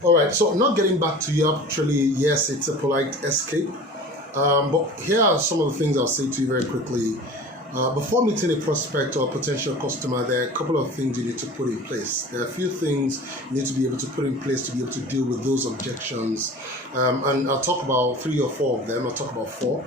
All right, so not getting back to you, actually, yes, it's a polite escape. But here are some of the things I'll say to you very quickly. Before meeting a prospect or potential customer, there are a couple of things you need to put in place. There are a few things you need to be able to put in place to be able to deal with those objections. And I'll talk about 3 or 4 of them. I'll talk about 4.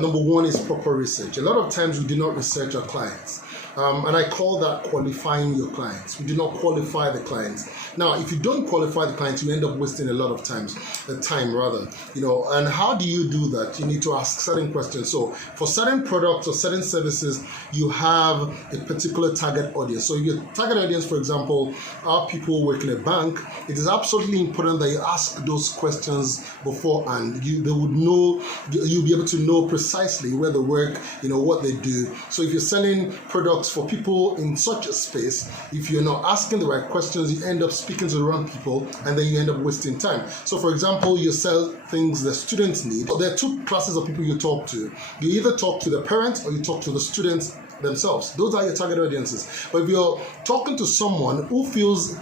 Number 1 is proper research. A lot of times we do not research our clients. And I call that qualifying your clients. We do not qualify the clients. Now, if you don't qualify the clients, you end up wasting a lot of time. And how do you do that? You need to ask certain questions. So for certain products or certain services, you have a particular target audience. So if your target audience, for example, are people working in a bank, it is absolutely important that you ask those questions beforehand. You'll be able to know precisely where they work, what they do. So if you're selling products for people in such a space, if you're not asking the right questions, you end up speaking to the wrong people, and then you end up wasting time. So for example, you sell things the students need. There are 2 classes of people you talk to. You either talk to the parents or you talk to the students themselves. Those are your target audiences. But if you're talking to someone who feels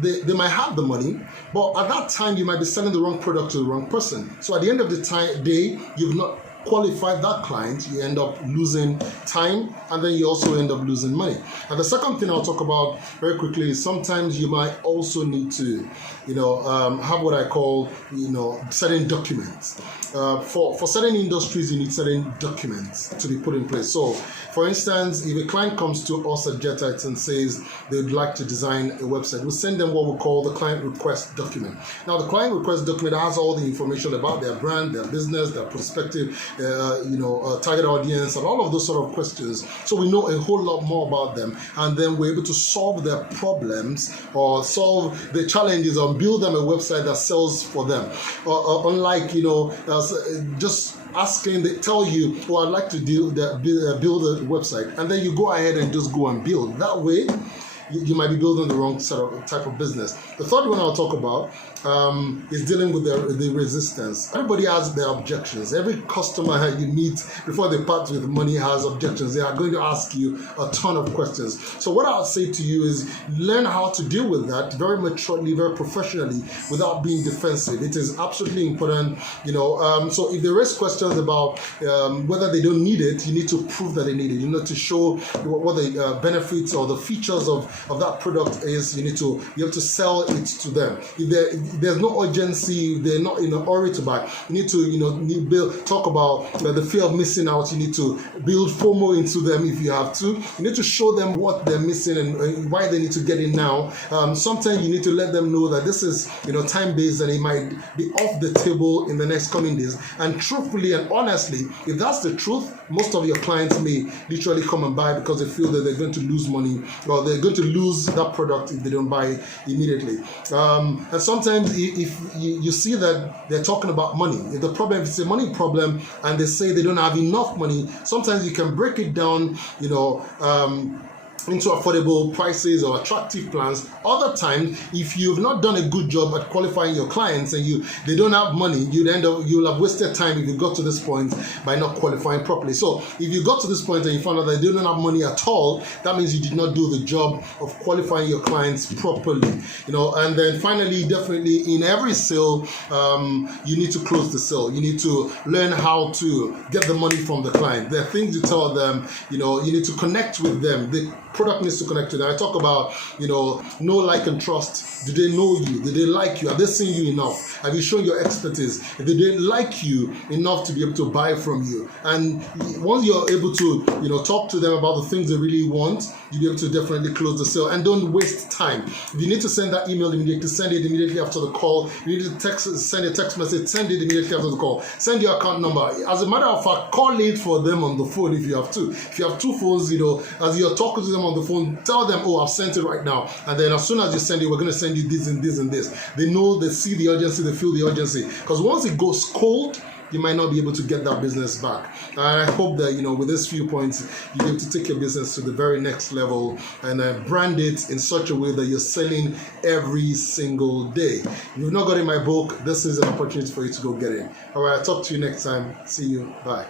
they might have the money, but at that time you might be selling the wrong product to the wrong person. So at the end of the day, you've not qualified that client, you end up losing time, and then you also end up losing money. And the second thing I'll talk about very quickly is sometimes you might also need to, have what I call, certain documents. For certain industries, you need certain documents to be put in place. So, for instance, if a client comes to us at Jetites and says they would like to design a website, we send them what we call the client request document. Now, the client request document has all the information about their brand, their business, their prospective target audience, and all of those sort of questions. So we know a whole lot more about them, and then we're able to solve their problems or solve the challenges or build them a website that sells for them. Unlike, just asking, they tell you, I'd like to build a website, and then you go ahead and just go and build. That way, you might be building the wrong type of business. The third one I'll talk about is dealing with the resistance. Everybody has their objections. Every customer you meet before they part with money has objections. They are going to ask you a ton of questions. So what I'll say to you is learn how to deal with that very maturely, very professionally, without being defensive. It is absolutely important, so if they raise questions about whether they don't need it, you need to prove that they need it. To show what the benefits or the features of that product is. You need to be able to sell it to them. If there's no urgency, they're not in a hurry to buy, you need to talk about the fear of missing out. You need to build FOMO into them if you have to. You need to show them what they're missing and why they need to get in now. Sometimes you need to let them know that this is time-based and it might be off the table in the next coming days. And truthfully and honestly, if that's the truth, most of your clients may literally come and buy because they feel that they're going to lose money, or they're going to lose that product if they don't buy it immediately. And sometimes if you see that they're talking about money, if it's a money problem and they say they don't have enough money, sometimes you can break it down, into affordable prices or attractive plans. Other times, if you've not done a good job at qualifying your clients and they don't have money, you'll have wasted time if you got to this point by not qualifying properly. So if you got to this point and you found out that they don't have money at all, that means you did not do the job of qualifying your clients properly. And then finally, definitely in every sale, you need to close the sale. You need to learn how to get the money from the client. There are things you tell them, you need to connect with them. The product needs to connect to them. I talk about, know, like, and trust. Do they know you? Do they like you? Have they seen you enough? Have you shown your expertise? If they didn't like you enough to be able to buy from you, and once you're able to, talk to them about the things they really want, you'll be able to definitely close the sale. And don't waste time. If you need to send that email immediately, send it immediately after the call. If you need to send a text message, send it immediately after the call. Send your account number. As a matter of fact, call it for them on the phone if you have to. If you have 2 phones, as you're talking to them on the phone, tell them, I've sent it right now. And then as soon as you send it, we're going to send you this and this and this. They know, they see the urgency, they feel the urgency. Because once it goes cold, you might not be able to get that business back. And I hope that, with these few points, you'll be able to take your business to the very next level and brand it in such a way that you're selling every single day. If you've not got in my book, this is an opportunity for you to go get it. All right, I'll talk to you next time. See you. Bye.